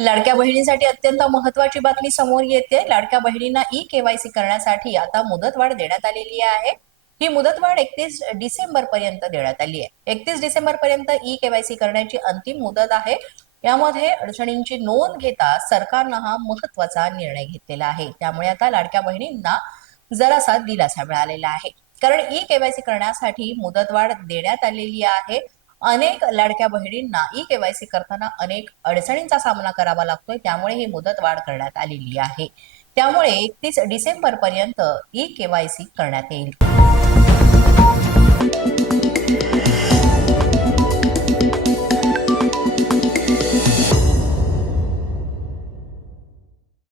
लाडक्या बहिणींसाठी अत्यंत महत्वाची बातमी समोर येते. लाडक्या बहिणींना ई केवायसी करण्यासाठी आता मुदतवाढ देण्यात आलेली आहे. ही मुदतवाढ एकतीस डिसेंबर पर्यंत देण्यात आली आहे. एकतीस डिसेंबर पर्यंत ई केवायसी करण्याची अंतिम मुदत आहे. यामध्ये अडचणींची नोंद घेता सरकारनं हा महत्त्वाचा निर्णय घेतलेला आहे. त्यामुळे आता लाडक्या बहिणींना जरासा दिलासा मिळालेला आहे. कारण ई केवायसी करण्यासाठी मुदतवाढ देण्यात आलेली आहे. अनेक लाडक्या बहिणींना ई केवायसी करताना अनेक अडचणींचा सामना करावा लागतोय. त्यामुळे ही मुदत वाढ करण्यात आलेली आहे. त्यामुळे एकतीस डिसेंबर पर्यंत ई केवायसी करण्यात येईल.